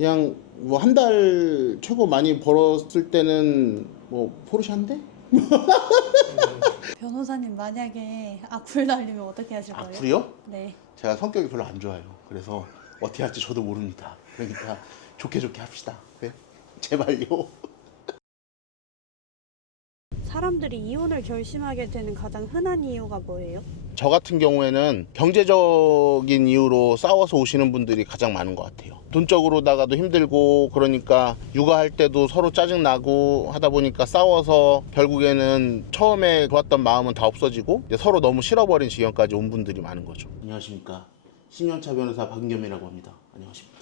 그냥 뭐 한 달 최고 많이 벌었을 때는 뭐 포르쉐 한 대? 변호사님 만약에 악플 달리면 어떻게 하실 거예요? 악플이요? 네. 제가 성격이 별로 안 좋아요. 그래서 어떻게 할지 저도 모릅니다. 그러니까 좋게 합시다. 네? 제발요. 사람들이 이혼을 결심하게 되는 가장 흔한 이유가 뭐예요? 저 같은 경우에는 경제적인 이유로 싸워서 오시는 분들이 가장 많은 것 같아요. 돈적으로다가도 힘들고 그러니까 육아할 때도 서로 짜증나고 하다 보니까 싸워서 결국에는 처음에 좋았던 마음은 다 없어지고 이제 서로 너무 싫어버린 지경까지 온 분들이 많은 거죠. 안녕하십니까. 10년차 변호사 박은겸이라고 합니다. 안녕하십니까.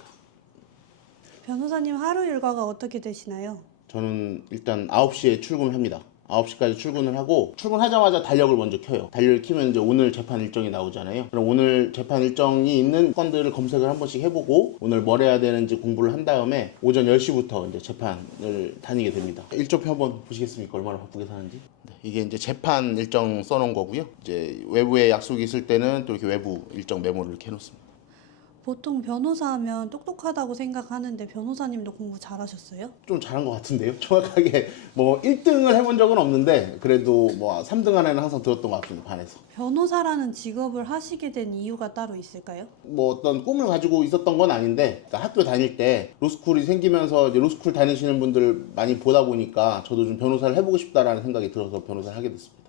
변호사님 하루 일과가 어떻게 되시나요? 저는 일단 9시에 출근을 합니다. 9시까지 출근을 하고 출근하자마자 달력을 먼저 켜요. 달력을 키면 이제 오늘 재판 일정이 나오잖아요. 그럼 오늘 재판 일정이 있는 건들을 검색을 한 번씩 해보고 오늘 뭘 해야 되는지 공부를 한 다음에 오전 10시부터 이제 재판을 다니게 됩니다. 일정표 한번 보시겠습니까? 얼마나 바쁘게 사는지. 네, 이게 이제 재판 일정 써놓은 거고요. 이제 외부에 약속이 있을 때는 또 이렇게 외부 일정 메모를 이렇게 해놓습니다. 보통 변호사 하면 똑똑하다고 생각하는데 변호사님도 공부 잘하셨어요? 좀 잘한 것 같은데요? 정확하게 뭐 1등을 해본 적은 없는데 그래도 뭐 3등 안에는 항상 들었던 것 같습니다. 반에서. 변호사라는 직업을 하시게 된 이유가 따로 있을까요? 뭐 어떤 꿈을 가지고 있었던 건 아닌데 그러니까 학교 다닐 때 로스쿨이 생기면서 이제 로스쿨 다니시는 분들 많이 보다 보니까 저도 좀 변호사를 해보고 싶다라는 생각이 들어서 변호사를 하게 됐습니다.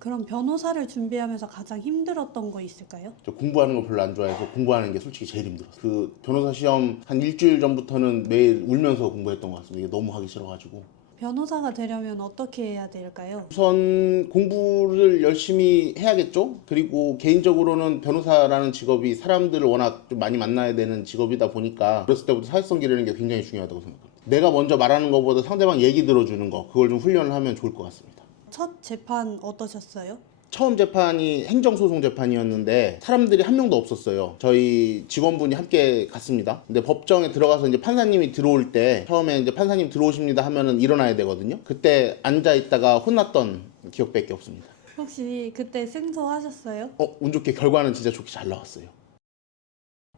그럼 변호사를 준비하면서 가장 힘들었던 거 있을까요? 저 공부하는 거 별로 안 좋아해서 공부하는 게 솔직히 제일 힘들었어요. 그 변호사 시험 한 일주일 전부터는 매일 울면서 공부했던 것 같습니다. 이게 너무 하기 싫어가지고. 변호사가 되려면 어떻게 해야 될까요? 우선 공부를 열심히 해야겠죠. 그리고 개인적으로는 변호사라는 직업이 사람들을 워낙 좀 많이 만나야 되는 직업이다 보니까 어렸을 때부터 사회성 기르는 게 굉장히 중요하다고 생각합니다. 내가 먼저 말하는 것보다 상대방 얘기 들어주는 거 그걸 좀 훈련을 하면 좋을 것 같습니다. 첫 재판 어떠셨어요? 처음 재판이 행정소송 재판이었는데 사람들이 한 명도 없었어요. 저희 직원분이 함께 갔습니다. 근데 법정에 들어가서 이제 판사님이 들어올 때 처음에 이제 판사님 들어오십니다 하면은 일어나야 되거든요. 그때 앉아 있다가 혼났던 기억밖에 없습니다. 혹시 그때 승소하셨어요? 운 좋게 결과는 진짜 좋게 잘 나왔어요.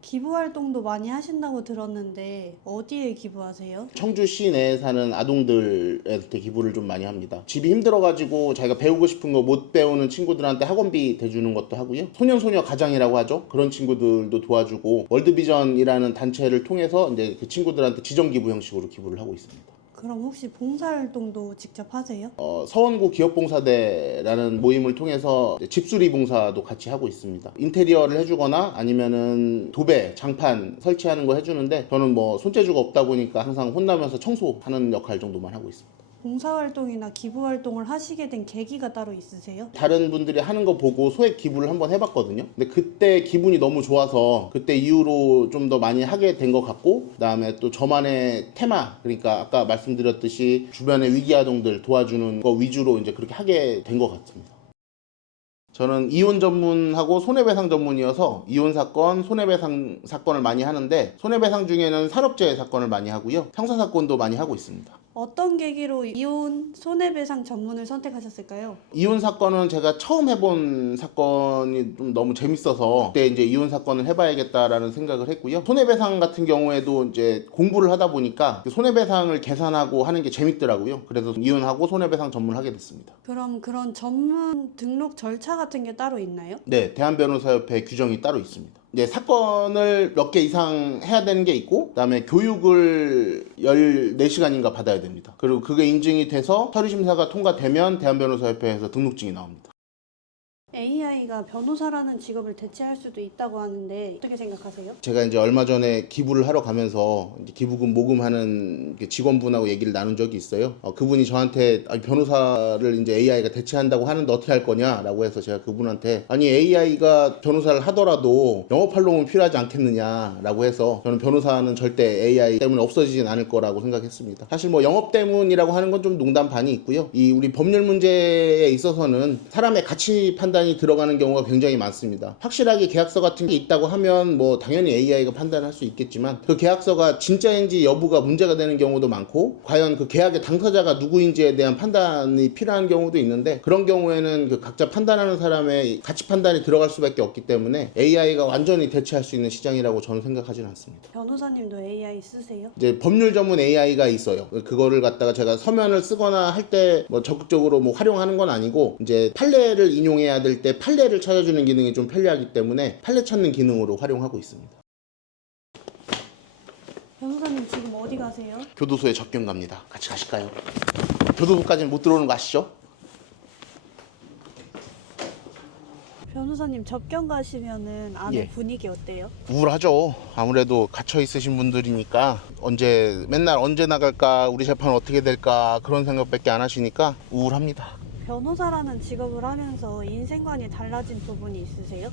기부 활동도 많이 하신다고 들었는데 어디에 기부하세요? 청주시 내에 사는 아동들한테 기부를 좀 많이 합니다. 집이 힘들어가지고 자기가 배우고 싶은 거 못 배우는 친구들한테 학원비 대주는 것도 하고요. 소년소녀 가장이라고 하죠. 그런 친구들도 도와주고 월드비전이라는 단체를 통해서 이제 그 친구들한테 지정기부 형식으로 기부를 하고 있습니다. 그럼 혹시 봉사활동도 직접 하세요? 서원구 기업봉사대라는 모임을 통해서 집수리 봉사도 같이 하고 있습니다. 인테리어를 해주거나 아니면은 도배, 장판 설치하는 거 해주는데 저는 뭐 손재주가 없다 보니까 항상 혼나면서 청소하는 역할 정도만 하고 있습니다. 봉사활동이나 기부활동을 하시게 된 계기가 따로 있으세요? 다른 분들이 하는 거 보고 소액 기부를 한번 해봤거든요. 근데 그때 기분이 너무 좋아서 그때 이후로 좀 더 많이 하게 된 것 같고 그다음에 또 저만의 테마 그러니까 아까 말씀드렸듯이 주변의 위기 아동들 도와주는 거 위주로 이제 그렇게 하게 된 것 같습니다. 저는 이혼 전문하고 손해배상 전문이어서 이혼 사건, 손해배상 사건을 많이 하는데 손해배상 중에는 산업재해 사건을 많이 하고요. 형사 사건도 많이 하고 있습니다. 어떤 계기로 이혼 손해배상 전문을 선택하셨을까요? 이혼 사건은 제가 처음 해본 사건이 좀 너무 재밌어서 그때 이제 이혼 사건을 해봐야겠다라는 생각을 했고요. 손해배상 같은 경우에도 이제 공부를 하다 보니까 손해배상을 계산하고 하는 게 재밌더라고요. 그래서 이혼하고 손해배상 전문을 하게 됐습니다. 그럼 그런 전문 등록 절차 같은 게 따로 있나요? 네, 대한변호사협회 규정이 따로 있습니다. 이제 사건을 몇 개 이상 해야 되는 게 있고 그다음에 교육을 14시간인가 받아야 됩니다. 그리고 그게 인증이 돼서 서류심사가 통과되면 대한변호사협회에서 등록증이 나옵니다. AI가 변호사라는 직업을 대체할 수도 있다고 하는데 어떻게 생각하세요? 제가 이제 얼마 전에 기부를 하러 가면서 이제 기부금 모금하는 직원분하고 얘기를 나눈 적이 있어요. 그분이 저한테 변호사를 이제 AI가 대체한다고 하는데 어떻게 할 거냐라고 해서 제가 그분한테 아니 AI가 변호사를 하더라도 영업활동은 필요하지 않겠느냐라고 해서 저는 변호사는 절대 AI 때문에 없어지진 않을 거라고 생각했습니다. 사실 뭐 영업 때문이라고 하는 건 좀 농담 반이 있고요. 이 우리 법률 문제에 있어서는 사람의 가치 판단 판단이 들어가는 경우가 굉장히 많습니다. 확실하게 계약서 같은 게 있다고 하면 뭐 당연히 AI가 판단할 수 있겠지만 그 계약서가 진짜인지 여부가 문제가 되는 경우도 많고 과연 그 계약의 당사자가 누구인지에 대한 판단이 필요한 경우도 있는데 그런 경우에는 그 각자 판단하는 사람의 가치 판단이 들어갈 수밖에 없기 때문에 AI가 완전히 대체할 수 있는 시장이라고 저는 생각하지는 않습니다. 변호사님도 AI 쓰세요? 이제 법률 전문 AI가 있어요. 그거를 갖다가 제가 서면을 쓰거나 할 때 뭐 적극적으로 뭐 활용하는 건 아니고 이제 판례를 인용해야 될 때 판례를 찾아주는 기능이 좀 편리하기 때문에 판례 찾는 기능으로 활용하고 있습니다. 변호사님 지금 어디 가세요? 교도소에 접견 갑니다. 같이 가실까요? 교도소까지는 못 들어오는 거 아시죠? 변호사님 접견 가시면은 안에 예. 분위기 어때요? 우울하죠. 아무래도 갇혀 있으신 분들이니까 맨날 언제 나갈까, 우리 재판 어떻게 될까 그런 생각밖에 안 하시니까 우울합니다. 변호사라는 직업을 하면서 인생관이 달라진 부분이 있으세요?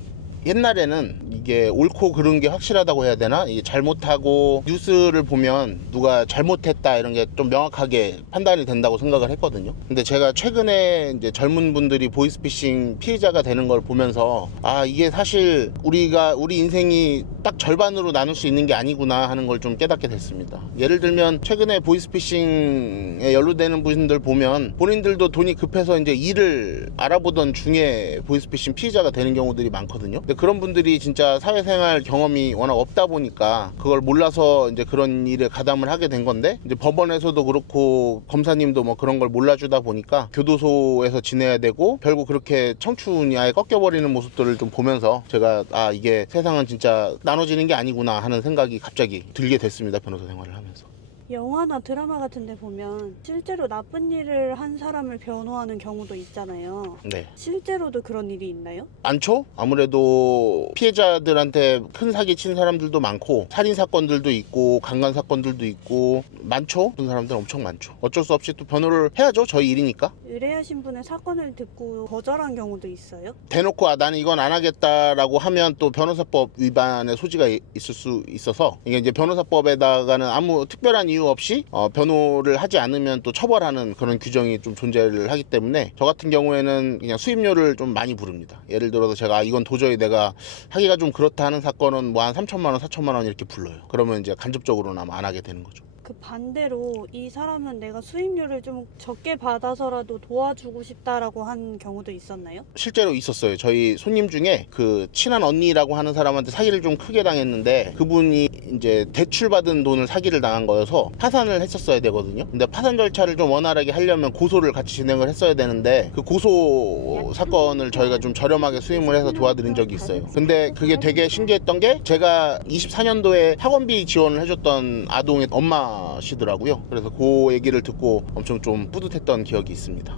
옛날에는 이게 옳고 그른 게 확실하다고 해야 되나? 이게 잘못하고 뉴스를 보면 누가 잘못했다 이런 게 좀 명확하게 판단이 된다고 생각을 했거든요. 근데 제가 최근에 이제 젊은 분들이 보이스피싱 피해자가 되는 걸 보면서 아, 이게 사실 우리 인생이 딱 절반으로 나눌 수 있는 게 아니구나 하는 걸 좀 깨닫게 됐습니다. 예를 들면 최근에 보이스피싱에 연루되는 분들 보면 본인들도 돈이 급해서 이제 일을 알아보던 중에 보이스피싱 피해자가 되는 경우들이 많거든요. 근데 그런 분들이 진짜 사회생활 경험이 워낙 없다 보니까 그걸 몰라서 이제 그런 일에 가담을 하게 된 건데 이제 법원에서도 그렇고 검사님도 뭐 그런 걸 몰라주다 보니까 교도소에서 지내야 되고 결국 그렇게 청춘이 아예 꺾여버리는 모습들을 좀 보면서 제가 아, 이게 세상은 진짜 나눠지는 게 아니구나 하는 생각이 갑자기 들게 됐습니다. 변호사 생활을 하면서. 영화나 드라마 같은 데 보면 실제로 나쁜 일을 한 사람을 변호하는 경우도 있잖아요. 네. 실제로도 그런 일이 있나요? 많죠? 아무래도 피해자들한테 큰 사기 친 사람들도 많고 살인 사건들도 있고 강간 사건들도 있고 많죠? 그런 사람들 엄청 많죠. 어쩔 수 없이 또 변호를 해야죠. 저희 일이니까. 의뢰하신 분의 사건을 듣고 거절한 경우도 있어요? 대놓고 아, 나는 이건 안 하겠다라고 하면 또 변호사법 위반의 소지가 있을 수 있어서 이게 이제 변호사법에다가는 아무 특별한 이유 없이 변호를 하지 않으면 또 처벌하는 그런 규정이 좀 존재를 하기 때문에 저 같은 경우에는 그냥 수임료를 좀 많이 부릅니다. 예를 들어서 제가 이건 도저히 내가 하기가 좀 그렇다 하는 사건은 뭐 한 3천만 원, 4천만 원 이렇게 불러요. 그러면 이제 간접적으로는 아마 안 하게 되는 거죠. 그 반대로 이 사람은 내가 수임료를 좀 적게 받아서라도 도와주고 싶다라고 한 경우도 있었나요? 실제로 있었어요. 저희 손님 중에 그 친한 언니라고 하는 사람한테 사기를 좀 크게 당했는데 그분이 이제 대출받은 돈을 사기를 당한 거여서 파산을 했었어야 되거든요. 근데 파산 절차를 좀 원활하게 하려면 고소를 같이 진행을 했어야 되는데 그 고소 사건을 저희가 좀 저렴하게 수임을 해서 도와드린 적이 있어요. 근데 그게 되게 신기했던 게 제가 24년도에 학원비 지원을 해줬던 아동의 엄마시더라고요. 그래서 그 얘기를 듣고 엄청 좀 뿌듯했던 기억이 있습니다.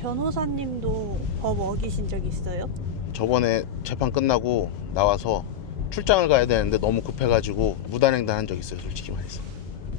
변호사님도 법 어기신 적 있어요? 저번에 재판 끝나고 나와서 출장을 가야 되는데 너무 급해가지고 무단횡단한 적 있어요. 솔직히 말해서.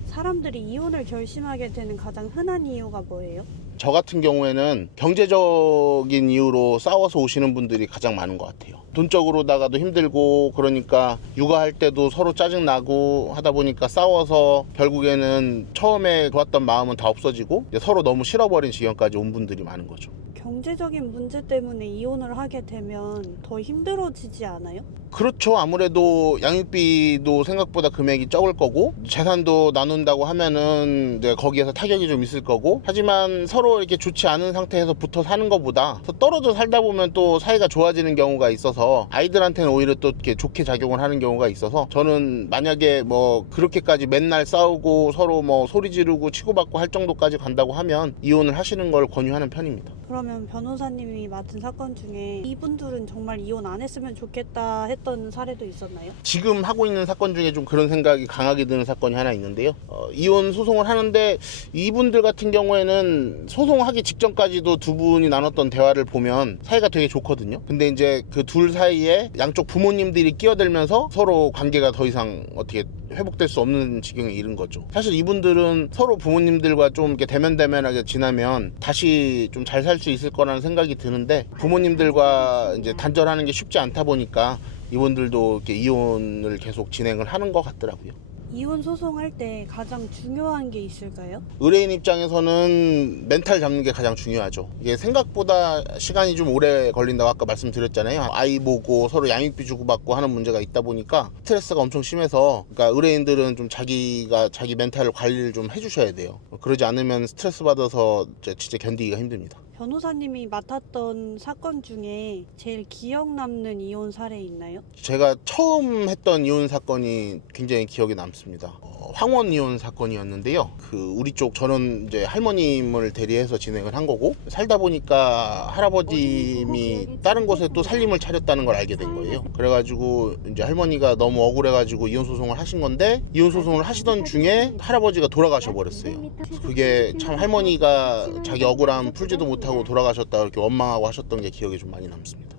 사람들이 이혼을 결심하게 되는 가장 흔한 이유가 뭐예요? 저 같은 경우에는 경제적인 이유로 싸워서 오시는 분들이 가장 많은 것 같아요. 돈적으로다가도 힘들고 그러니까 육아할 때도 서로 짜증나고 하다 보니까 싸워서 결국에는 처음에 좋았던 마음은 다 없어지고 이제 서로 너무 싫어버린 지경까지 온 분들이 많은 거죠. 경제적인 문제 때문에 이혼을 하게 되면 더 힘들어지지 않아요? 그렇죠. 아무래도 양육비도 생각보다 금액이 적을 거고 재산도 나눈다고 하면은 이제 거기에서 타격이 좀 있을 거고 하지만 서로 이렇게 좋지 않은 상태에서 붙어 사는 것보다 떨어져 살다 보면 또 사이가 좋아지는 경우가 있어서 아이들한테는 오히려 또 이렇게 좋게 작용을 하는 경우가 있어서 저는 만약에 뭐 그렇게까지 맨날 싸우고 서로 뭐 소리 지르고 치고받고 할 정도까지 간다고 하면 이혼을 하시는 걸 권유하는 편입니다. 그러면 변호사님이 맡은 사건 중에 이분들은 정말 이혼 안 했으면 좋겠다 했던 사례도 있었나요? 지금 하고 있는 사건 중에 좀 그런 생각이 강하게 드는 사건이 하나 있는데요. 이혼 소송을 하는데 이분들 같은 경우에는 소송하기 직전까지도 두 분이 나눴던 대화를 보면 사이가 되게 좋거든요. 근데 이제 그 둘 사이에 양쪽 부모님들이 끼어들면서 서로 관계가 더 이상 어떻게 회복될 수 없는 지경에 이른 거죠. 사실 이분들은 서로 부모님들과 좀 이렇게 대면대면하게 지나면 다시 좀 잘 살 수 있을 거라는 생각이 드는데 부모님들과 이제 단절하는 게 쉽지 않다 보니까 이분들도 이렇게 이혼을 계속 진행을 하는 것 같더라고요. 이혼 소송할 때 가장 중요한 게 있을까요? 의뢰인 입장에서는 멘탈 잡는 게 가장 중요하죠. 이게 생각보다 시간이 좀 오래 걸린다고 아까 말씀드렸잖아요. 아이 보고 서로 양육비 주고받고 하는 문제가 있다 보니까 스트레스가 엄청 심해서, 그러니까 의뢰인들은 좀 자기가 자기 멘탈 관리를 좀 해주셔야 돼요. 그러지 않으면 스트레스 받아서 진짜 견디기가 힘듭니다. 변호사님이 맡았던 사건 중에 제일 기억 남는 이혼 사례 있나요? 제가 처음 했던 이혼 사건이 굉장히 기억에 남습니다. 황혼 이혼 사건이었는데요. 우리 쪽 저는 이제 할머님을 대리해서 진행을 한 거고, 살다 보니까 할아버님이 다른 곳에 또 살림을 차렸다는 걸 알게 된 거예요. 그래가지고 이제 할머니가 너무 억울해가지고 이혼 소송을 하신 건데, 이혼 소송을 하시던 중에 할아버지가 돌아가셔 버렸어요. 그게 참 할머니가 자기 억울함 풀지도 못하고 돌아가셨다 이렇게 원망하고 하셨던 게 기억에 좀 많이 남습니다.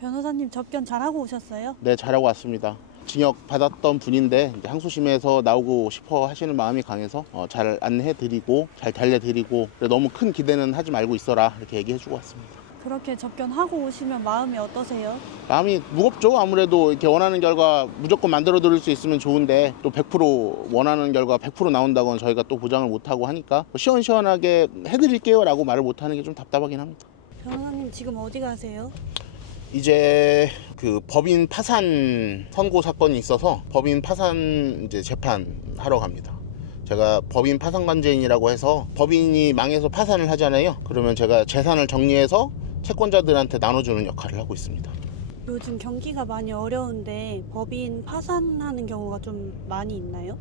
변호사님 접견 잘하고 오셨어요? 네, 잘하고 왔습니다. 징역 받았던 분인데 이제 항소심에서 나오고 싶어 하시는 마음이 강해서 잘 안내해드리고 잘 달래드리고, 너무 큰 기대는 하지 말고 있어라 이렇게 얘기해주고 왔습니다. 그렇게 접견하고 오시면 마음이 어떠세요? 마음이 무겁죠. 아무래도 이렇게 원하는 결과 무조건 만들어 드릴 수 있으면 좋은데, 또 100% 원하는 결과 100% 나온다고는 저희가 또 보장을 못하고 하니까 시원시원하게 해드릴게요 라고 말을 못하는 게 좀 답답하긴 합니다. 변호사님 지금 어디 가세요? 이제 법인 파산 선고 사건이 있어서 법인 파산 이제 재판 하러 갑니다. 제가 법인 파산관제인이라고 해서 법인이 망해서 파산을 하잖아요. 그러면 제가 재산을 정리해서 채권자들한테 나눠주는 역할을 하고 있습니다. 요즘 경기가 많이 어려운데 법인 파산하는 경우가 좀 많이 있나요?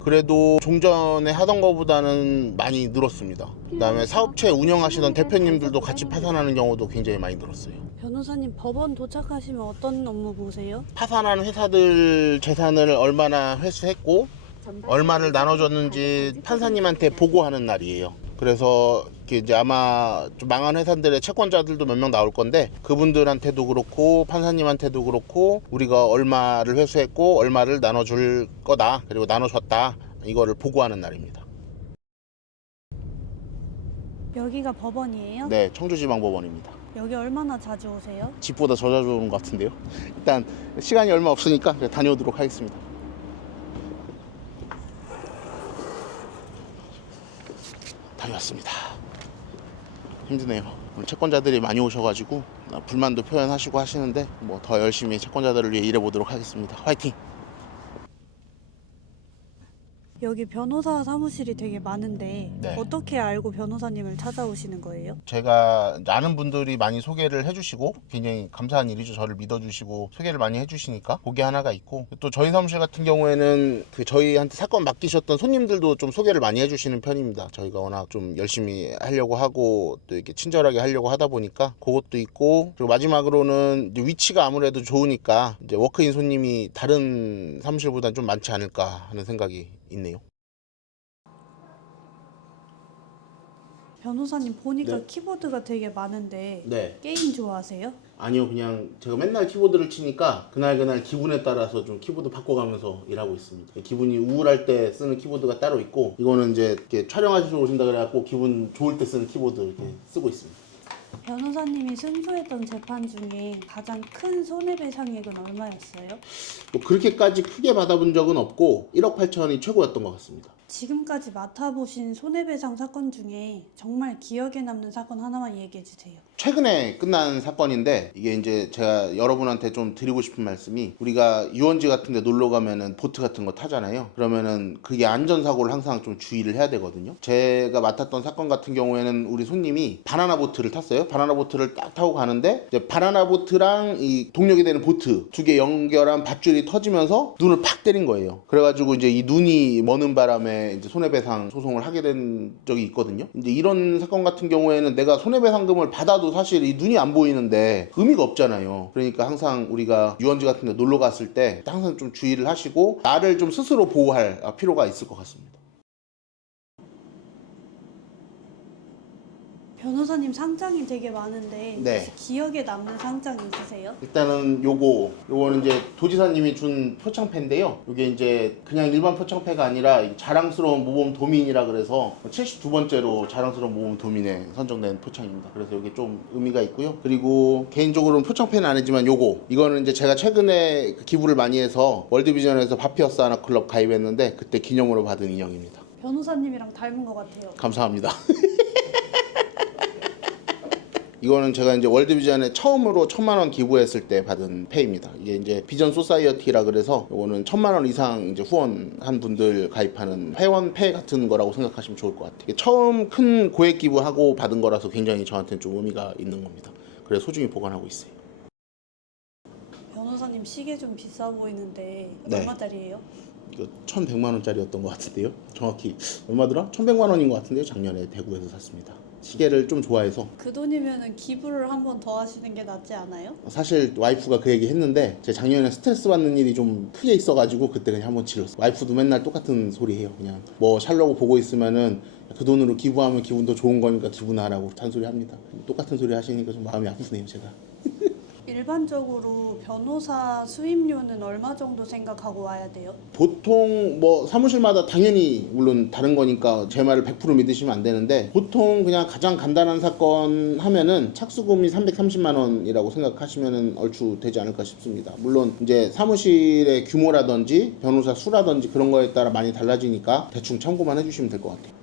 그래도 종전에 하던 것보다는 많이 늘었습니다. 그다음에 사업체 운영하시던 대표님들도 같이 파산하는 경우도 굉장히 많이 늘었어요. 변호사님 법원 도착하시면 어떤 업무 보세요? 파산한 회사들 재산을 얼마나 회수했고 얼마를 나눠줬는지 판사님한테 보고하는 날이에요. 그래서 이제 아마 좀 망한 회사들의 채권자들도 몇 명 나올 건데, 그분들한테도 그렇고 판사님한테도 그렇고 우리가 얼마를 회수했고 얼마를 나눠줄 거다, 그리고 나눠줬다, 이거를 보고하는 날입니다. 여기가 법원이에요? 네, 청주지방법원입니다. 여기 얼마나 자주 오세요? 집보다 더 자주 오는 것 같은데요. 일단 시간이 얼마 없으니까 다녀오도록 하겠습니다. 다녀왔습니다. 힘드네요. 오늘 채권자들이 많이 오셔가지고 불만도 표현하시고 하시는데, 더 열심히 채권자들을 위해 일해보도록 하겠습니다. 화이팅! 여기 변호사 사무실이 되게 많은데 네. 어떻게 알고 변호사님을 찾아오시는 거예요? 제가 아는 분들이 많이 소개를 해주시고, 굉장히 감사한 일이죠. 저를 믿어주시고 소개를 많이 해주시니까 그게 하나가 있고, 또 저희 사무실 같은 경우에는 저희한테 사건 맡기셨던 손님들도 좀 소개를 많이 해주시는 편입니다. 저희가 워낙 좀 열심히 하려고 하고 또 이렇게 친절하게 하려고 하다 보니까 그것도 있고, 그리고 마지막으로는 이제 위치가 아무래도 좋으니까 이제 워크인 손님이 다른 사무실보다는 좀 많지 않을까 하는 생각이 있네요. 변호사님 보니까 네. 키보드가 되게 많은데 네. 게임 좋아하세요? 아니요, 그냥 제가 맨날 키보드를 치니까 그날 기분에 따라서 좀 키보드 바꿔가면서 일하고 있습니다. 기분이 우울할 때 쓰는 키보드가 따로 있고, 이거는 이제 이렇게 촬영하시러 오신다 그래갖고 기분 좋을 때 쓰는 키보드 이렇게 쓰고 있습니다. 변호사님이 승소했던 재판 중에 가장 큰 손해배상액은 얼마였어요? 그렇게까지 크게 받아본 적은 없고 1억 8천이 최고였던 것 같습니다. 지금까지 맡아보신 손해배상 사건 중에 정말 기억에 남는 사건 하나만 얘기해 주세요. 최근에 끝난 사건인데, 이게 이제 제가 여러분한테 좀 드리고 싶은 말씀이, 우리가 유원지 같은 데 놀러 가면은 보트 같은 거 타잖아요. 그러면은 그게 안전사고를 항상 좀 주의를 해야 되거든요. 제가 맡았던 사건 같은 경우에는 우리 손님이 바나나 보트를 탔어요. 바나나 보트를 딱 타고 가는데, 이제 바나나 보트랑 이 동력이 되는 보트 두 개 연결한 밧줄이 터지면서 눈을 팍 때린 거예요. 그래가지고 이제 이 눈이 머는 바람에 이제 손해배상 소송을 하게 된 적이 있거든요. 이제 이런 사건 같은 경우에는 내가 손해배상금을 받아도 사실 이 눈이 안 보이는데 의미가 없잖아요. 그러니까 항상 우리가 유원지 같은 데 놀러 갔을 때 항상 좀 주의를 하시고 나를 좀 스스로 보호할 필요가 있을 것 같습니다. 변호사님 상장이 되게 많은데 네. 혹시 기억에 남는 상장이 있으세요? 일단은 요거는 이제 도지사님이 준 표창패인데요. 이게 이제 그냥 일반 표창패가 아니라 자랑스러운 모범 도민이라 그래서 72번째로 자랑스러운 모범 도민에 선정된 표창입니다. 그래서 이게 좀 의미가 있고요. 그리고 개인적으로는 표창패는 아니지만 이거는 이제 제가 최근에 기부를 많이 해서 월드비전에서 바피어스 하나 클럽 가입했는데 그때 기념으로 받은 인형입니다. 변호사님이랑 닮은 것 같아요. 감사합니다. 이거는 제가 이제 월드비전에 처음으로 1,000,000원 기부했을 때 받은 페이입니다. 이게 이제 비전 소사이어티라 그래서 이거는 1,000,000원 이상 이제 후원한 분들 가입하는 회원페 같은 거라고 생각하시면 좋을 것 같아요. 이게 처음 큰 고액 기부하고 받은 거라서 굉장히 저한테는 좀 의미가 있는 겁니다. 그래서 소중히 보관하고 있어요. 변호사님 시계 좀 비싸 보이는데 네. 얼마짜리예요? 이거 1,100만 원짜리였던 것 같은데요. 정확히 얼마더라? 1,100만 원인 것 같은데요. 작년에 대구에서 샀습니다. 시계를 좀 좋아해서. 그 돈이면은 기부를 한 번 더 하시는 게 낫지 않아요? 사실 와이프가 그 얘기 했는데 제가 작년에 스트레스 받는 일이 좀 크게 있어가지고 그때 그냥 한번 치렀어요. 와이프도 맨날 똑같은 소리 해요. 그냥 뭐 살려고 보고 있으면은 그 돈으로 기부하면 기분 더 좋은 거니까 기부나라고 잔소리 합니다. 똑같은 소리 하시니까 좀 마음이 아프네요 제가. 일반적으로 변호사 수임료는 얼마 정도 생각하고 와야 돼요? 보통 뭐 사무실마다 당연히 물론 다른 거니까 제 말을 100% 믿으시면 안 되는데 보통 그냥 가장 간단한 사건 하면은 착수금이 330만 원이라고 생각하시면은 얼추 되지 않을까 싶습니다. 물론 이제 사무실의 규모라든지 변호사 수라든지 그런 거에 따라 많이 달라지니까 대충 참고만 해주시면 될 것 같아요.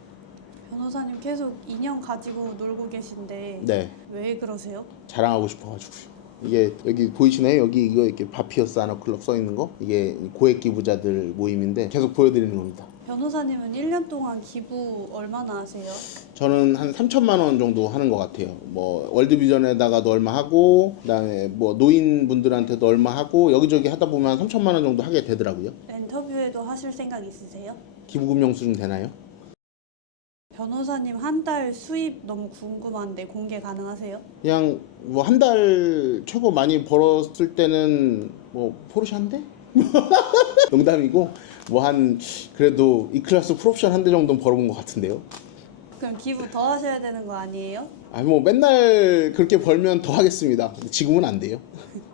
변호사님 계속 인형 가지고 놀고 계신데 네, 왜 그러세요? 자랑하고 싶어가지고요. 이게 여기 보이시나요? 여기 이거 이렇게 바피어스 아나 클럽 써 있는 거 이게 고액 기부자들 모임인데 계속 보여드리는 겁니다. 변호사님은 1년 동안 기부 얼마나 하세요? 저는 한 3천만 원 정도 하는 것 같아요. 뭐 월드비전에다가도 얼마 하고 그다음에 뭐 노인분들한테도 얼마 하고 여기저기 하다 보면 3천만 원 정도 하게 되더라고요. 인터뷰에도 하실 생각 있으세요? 기부금융 수준 되나요? 변호사님 한 달 수입 너무 궁금한데 공개 가능하세요? 그냥 뭐 한 달 최고 많이 벌었을 때는 뭐 포르쉐 한 대? 농담이고 뭐 한 그래도 E클래스 풀옵션 한 대 정도는 벌어본 것 같은데요. 그럼 기부 더 하셔야 되는 거 아니에요? 아니 뭐 맨날 그렇게 벌면 더 하겠습니다. 지금은 안 돼요.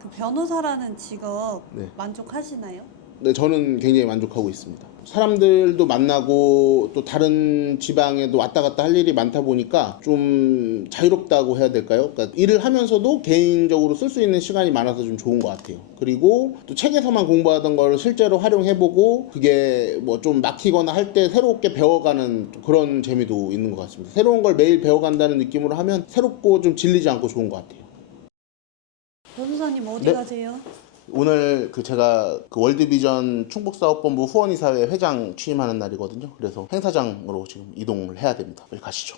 그 변호사라는 직업 네. 만족하시나요? 네, 저는 굉장히 만족하고 있습니다. 사람들도 만나고 또 다른 지방에도 왔다 갔다 할 일이 많다 보니까 좀 자유롭다고 해야 될까요? 그러니까 일을 하면서도 개인적으로 쓸 수 있는 시간이 많아서 좀 좋은 것 같아요. 그리고 또 책에서만 공부하던 걸 실제로 활용해보고 그게 뭐 좀 막히거나 할 때 새롭게 배워가는 그런 재미도 있는 것 같습니다. 새로운 걸 매일 배워간다는 느낌으로 하면 새롭고 좀 질리지 않고 좋은 것 같아요. 변호사님 어디 네? 가세요? 오늘 제가 월드비전 충북사업본부 후원이사회 회장 취임하는 날이거든요. 그래서 행사장으로 지금 이동을 해야 됩니다. 빨리 가시죠.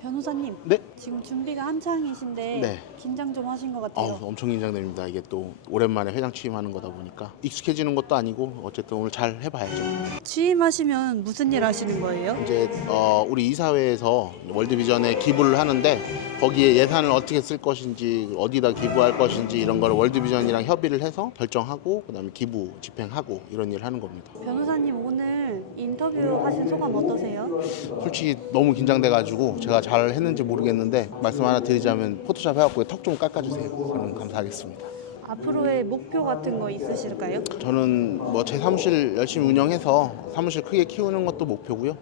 변호사님 네? 지금 준비가 한창이신데 네. 긴장 좀 하신 것 같아요. 엄청 긴장됩니다. 이게 또 오랜만에 회장 취임하는 거다 보니까 익숙해지는 것도 아니고 어쨌든 오늘 잘 해봐야죠. 취임하시면 무슨 일 하시는 거예요? 이제 우리 이사회에서 월드비전에 기부를 하는데 거기에 예산을 어떻게 쓸 것인지 어디다 기부할 것인지 이런 걸 월드비전이랑 협의를 해서 결정하고 그다음에 기부 집행하고 이런 일을 하는 겁니다. 변호사님 오늘 인터뷰 하신 소감 어떠세요? 솔직히 너무 긴장돼가지고 제가 잘 했는지 모르겠는데 말씀 하나 드리자면 포토샵 해갖고 턱 좀 깎아주세요. 그럼 감사하겠습니다. 앞으로의 목표 같은 거 있으실까요? 저는 뭐 제 사무실 열심히 운영해서 사무실 크게 키우는 것도 목표고요.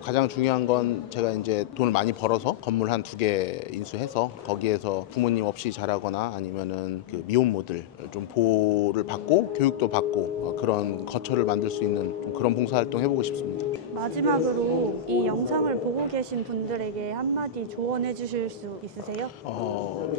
가장 중요한 건 제가 이제 돈을 많이 벌어서 건물 한 2개 인수해서 거기에서 부모님 없이 자라거나 아니면은 그 미혼모들 좀 보호를 받고 교육도 받고 그런 거처를 만들 수 있는 좀 그런 봉사활동 해보고 싶습니다. 마지막으로 이 영상을 보고 계신 분들에게 한마디 조언해 주실 수 있으세요?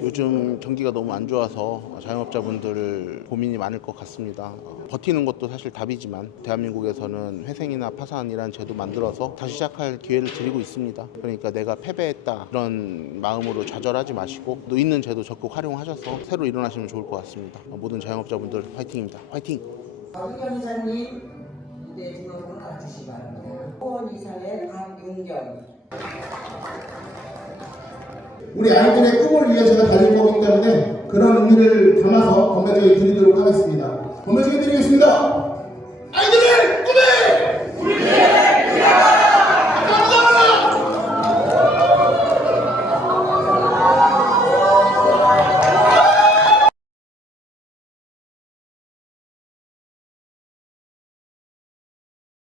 요즘 경기가 너무 안 좋아서 자영업자분들 고민이 많을 것 같습니다. 버티는 것도 사실 답이지만 대한민국에서는 회생이나 파산이라는 제도 만들어서 다시 시작할 기회를 드리고 있습니다. 그러니까 내가 패배했다 그런 마음으로 좌절하지 마시고 또 있는 제도 적극 활용하셔서 새로 일어나시면 좋을 것 같습니다. 모든 자영업자분들 화이팅입니다. 화이팅! 박은경 이사님 무대 중앙으로 나와주시기 바랍니다. 후원이사회 강윤경. 우리 아이들의 꿈을 위해 제가 달린 거기 때문에 그런 의미를 담아서 건배제에 드리도록 하겠습니다. 건배제에 드리겠습니다. 아이들을